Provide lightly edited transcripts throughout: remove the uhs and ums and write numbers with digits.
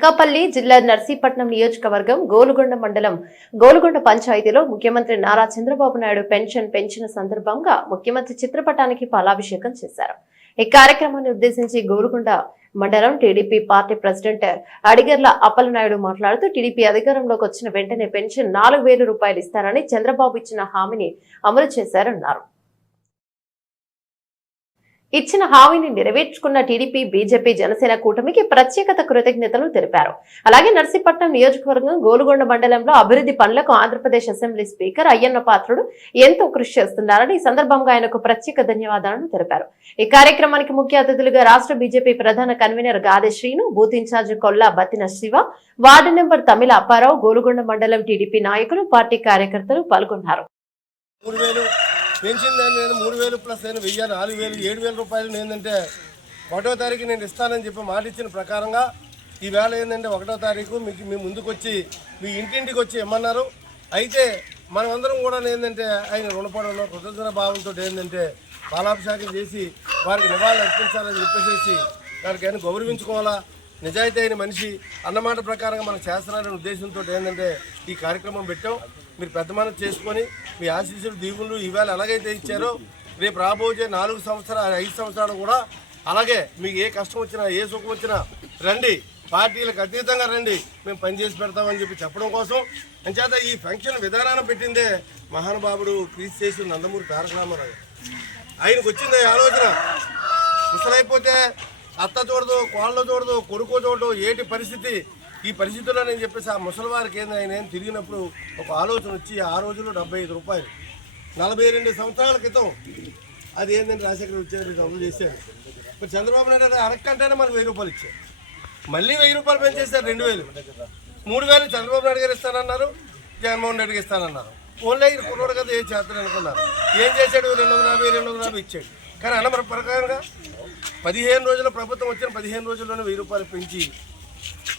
అనకాపల్లి జిల్లా నర్సీపట్నం నియోజకవర్గం గోలుగొండ మండలం గోలుగొండ పంచాయతీలో ముఖ్యమంత్రి నారా చంద్రబాబు నాయుడు పెంచిన సందర్భంగా ముఖ్యమంత్రి చిత్రపటానికి పాలాభిషేకం చేశారు. ఈ కార్యక్రమాన్ని ఉద్దేశించి గోలుగొండ మండలం TDP party president Adigarla Appalanaidu మాట్లాడుతూ టీడీపీ అధికారంలోకి వచ్చిన వెంటనే పెన్షన్ 4,000 రూపాయలు ఇస్తారని చంద్రబాబు ఇచ్చిన హామీని అమలు చేశారన్నారు. ఇచ్చిన హామీని నెరవేర్చుకున్న టీడీపీ, బీజేపీ, జనసేన కూటమికి ప్రత్యేకత కృతజ్ఞతలు తెలిపారు. అలాగే నర్సీపట్నం నియోజకవర్గం గోలుగొండ మండలంలో అభివృద్ధి పనులకు ఆంధ్రప్రదేశ్ అసెంబ్లీ స్పీకర్ అయ్యన్న పాత్రుడు ఎంతో కృషి చేస్తున్నారని ఈ సందర్భంగా ఆయనకు ప్రత్యేక ధన్యవాదాలను తెలిపారు. ఈ కార్యక్రమానికి ముఖ్య అతిథులుగా రాష్ట్ర బీజేపీ ప్రధాన convener Gade Srinu, booth incharge Kolla Battina Siva, ward number Tamila Apparao, Golugonda మండలం టీడీపీ నాయకులు, పార్టీ కార్యకర్తలు పాల్గొన్నారు. పెన్షన్ 3,000 ప్లస్ 1,000, 4,000, 7,000 రూపాయలు ఏంటంటే 1వ తారీఖు నేను ఇస్తానని చెప్పి మాట ఇచ్చిన ప్రకారంగా ఈవేళ ఏంటంటే 1వ తారీఖు మీకు మీ ముందుకు వచ్చి మీ ఇంటింటికి వచ్చి ఇమ్మన్నారు. అయితే మనమందరం కూడా ఏంటంటే ఆయన రుణపడంలో కృతజ్ఞత భావంతో ఏంటంటే పాలాభిషేకం చేసి వారికి నివాళులు అర్పించాలని చెప్పేసి దానికి ఆయన గౌరవించుకోవాలా. నిజాయితీ అయిన మనిషి అన్నమాట ప్రకారంగా మనకు చేస్తున్నారనే ఉద్దేశంతో ఏంటంటే ఈ కార్యక్రమం పెట్టాం. మీరు పెద్ద మనసు చేసుకొని మీ ఆశీస్సులు, దీవులు ఈవేళ ఎలాగైతే ఇచ్చారో రేపు రాబోయే 4 సంవత్సరాలు 5 సంవత్సరాలు కూడా అలాగే మీకు ఏ కష్టం వచ్చినా ఏ సుఖం వచ్చినా రండి, పార్టీలకు అతీతంగా రండి, మేము పనిచేసి పెడతామని చెప్పి చెప్పడం కోసం అంచేత ఈ ఫంక్షన్ విధానాన్ని పెట్టిందే మహానుభావుడు క్రీస్తు చేసి నందమూరి తారక రామారావు. ఆయనకు వచ్చింది ఆలోచన. ముసలైపోతే అత్త చూడదు, కోళ్ళ చూడదు, కొడుకు చూడదు, ఏటి పరిస్థితి ఈ పరిస్థితుల్లో నేను చెప్పేసి ఆ ముసలివారికి ఏంది ఆయన ఏం తిరిగినప్పుడు ఒక ఆలోచన వచ్చి ఆ రోజుల్లో 75 రూపాయలు 42 సంవత్సరాల క్రితం అది ఏంటంటే రాజశేఖర్ వచ్చారు, అమలు చేశారు. మరి చంద్రబాబు నాయుడు అరక్కంటేనే మనకు 1,000 రూపాయలు ఇచ్చారు. మళ్ళీ 1,000 రూపాయలు పెంచేశారు, 2,000, 3,000 చంద్రబాబు నాయుడు గారు ఇస్తానన్నారు, జగన్మోహన్ రెడ్డికి ఇస్తానన్నారు. ఓన్లీ కుర్రోడు కదా ఏం చేస్తాను అనుకున్నారు. ఏం చేశాడు? 250 ఇచ్చాడు. కానీ అన్న ప్రకారంగా 15 రోజుల ప్రభుత్వం వచ్చిన 15 రోజుల్లోనే 1,000 రూపాయలు పెంచి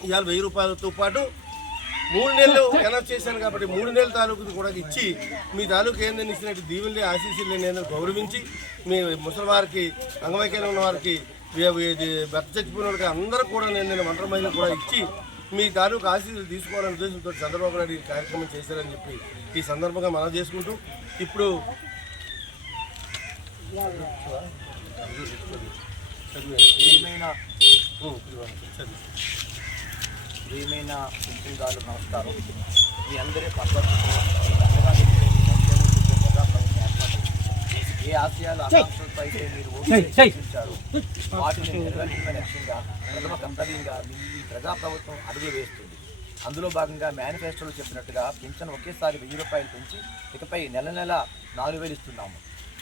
ఇవాళ 1,000 రూపాయలతో పాటు 3 నెలలు అనౌన్స్ చేశాను కాబట్టి 3 నెలల తాలూకు కూడా ఇచ్చి మీ తాలూకు ఏందని ఇచ్చినట్టు దీవుల్ని ఆశీస్సులు నేను గౌరవించి మీ ముసలివారికి, అంగవైకల్యం ఉన్న వారికి, భర్త చచ్చిపోయిన వారికి అందరూ కూడా నేను ఒంటరి మహిళలు కూడా ఇచ్చి మీ తాలూకు ఆశీస్సులు తీసుకోవాలనే ఉద్దేశంతో చంద్రబాబు నాయుడు ఈ కార్యక్రమం చేశారని చెప్పి ఈ సందర్భంగా మనం చేసుకుంటూ ఇప్పుడు ప్రియమైన పింఛన్దారులు నమస్కారం. మీ అందరి ఏ ఆశయాలు, ఆకాంక్షలతో అయితే మీరు ఓటించారు వాటిని నెరవేర్చిన లక్ష్యంగా ప్రథమ కర్తవ్యంగా ఈ ప్రజాప్రభుత్వం అడుగు వేస్తుంది. అందులో భాగంగా మేనిఫెస్టోలో చెప్పినట్టుగా పింఛన్ ఒకేసారి 1,000 రూపాయలు పెంచి ఇకపై నెల 4,000 ఇస్తున్నాము.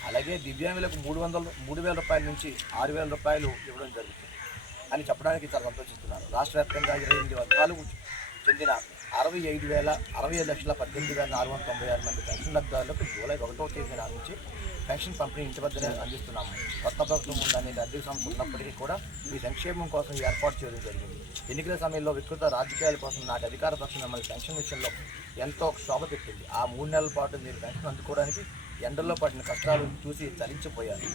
అలాగే దివ్యాంగులకు 3,000 రూపాయల నుంచి 6,000 రూపాయలు ఇవ్వడం జరుగుతుంది అని చెప్పడానికి చాలా సంతోషిస్తున్నారు. రాష్ట్ర వ్యాప్తంగా 28 వర్గాలకు చెందిన 65,18,18,496 మంది పెన్షన్ లబ్ధిదారులకు జూలై 1వ తేదీన నుంచి పెన్షన్ పంపిణీ ఇంటి వద్దనే అందిస్తున్నాము. కొత్త ప్రభుత్వం ఉందనేది ఆర్థిక సమస్య ఉన్నప్పటికీ కూడా మీ సంక్షేమం కోసం ఏర్పాటు చేయడం జరిగింది. ఎన్నికల సమయంలో వికృత రాజకీయాల కోసం నాటి అధికార పక్షం మిమ్మల్ని పెన్షన్ విషయంలో ఎంతో క్షోభ పెట్టింది. ఆ 3 నెలల పాటు మీరు పెన్షన్ అందుకోవడానికి ఎండల్లో పడిన కష్టాలు చూసి చలించిపోయారు.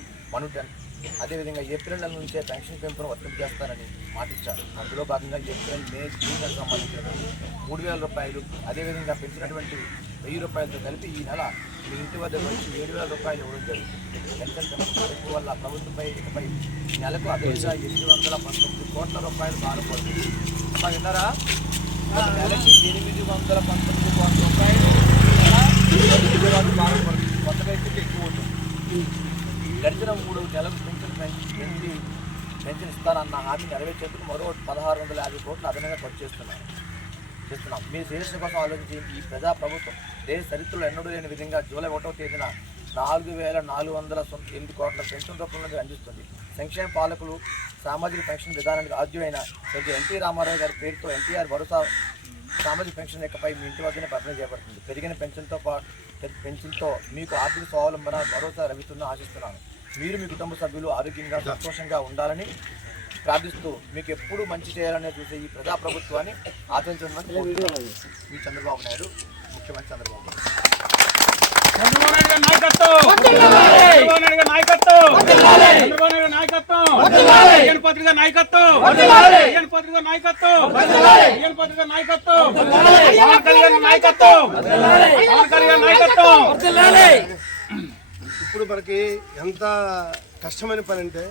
అదేవిధంగా ఏప్రిల్ నెల నుంచే పెన్షన్ పెంపును వర్తింపజేస్తారని మాటిచ్చారు. అందులో భాగంగా ఏప్రిల్, మే, జూన్ నెలకు సంబంధించినటువంటి 3,000 రూపాయలు, అదేవిధంగా పెంచినటువంటి 1,000 రూపాయలతో కలిపి ఈ నెల మీ ఇంటి వద్ద నుంచి 7,000 రూపాయలు ఇవ్వడం జరుగుతుంది. పెన్షన్ పెంపు వల్ల ప్రభుత్వంపై ఇకపై నెలకు అదనంగా 819 కోట్ల రూపాయలు భారపడుతుంది. విన్నారా? నెలకి 819 కోట్ల రూపాయలు భారపడుతుంది. కొత్తగా అయితే ఎక్కువ ఉంటుంది. గడిచిన 3 నెలలకు పెన్షన్ ఇస్తానన్న హామీ నెరవేర్చేందుకు మరో 1,650 కోట్లు అదనంగా ఖర్చు చేస్తున్నాం. మీ శ్రేష్ఠ కోసం ఆలోచించి ఈ ప్రజాప్రభుత్వం దేశ చరిత్రలో ఎన్నడూ లేని విధంగా జూలై 1వ తేదీన 4,408 కోట్ల పెన్షన్ రూపంలో అందిస్తుంది. సంక్షేమ పాలకులు సామాజిక పెన్షన్ విధానానికి ఆద్యమైన స్వర్గీయ ఎన్టీ రామారావు గారి పేరుతో ఎన్టీఆర్ భరోసా సామాజిక పెన్షన్ ఇకపై మీ ఇంటి వద్దనే పంపిణీ చేయబడుతుంది. పెరిగిన పెన్షన్తో మీకు ఆర్థిక స్వావలంబన భరోసా లభిస్తుందని ఆశిస్తున్నాను. మీరు మీ కుటుంబ సభ్యులు ఆరోగ్యంగా సంతోషంగా ఉండాలని ప్రార్థిస్తూ మీకు ఎప్పుడూ మంచి చేయాలనే చూసే ఈ ప్రజాప్రభుత్వాన్ని ఆచరించడం మీ చంద్రబాబు నాయుడు, ముఖ్యమంత్రి చంద్రబాబు నాయుడు. చంద్రబాబు నాయుడు గారి నాయకత్వం, చంద్రబాబు నాయుడు గారి నాయకత్వం, చంద్రబాబు నాయుడు గారి నాయకత్వం, అయ్యన్ పాత్రుడు గారి నాయకత్వం, అయ్యన్ పాత్రుడు గారి నాయకత్వం, అయ్యన్ పాత్రుడు గారి నాయకత్వం, పవన్ కళ్యాణ్ నాయకత్వం, పవన్ కళ్యాణ్ నాయకత్వం. ఇప్పుడు మనకి ఎంత కష్టమైన పని అంటే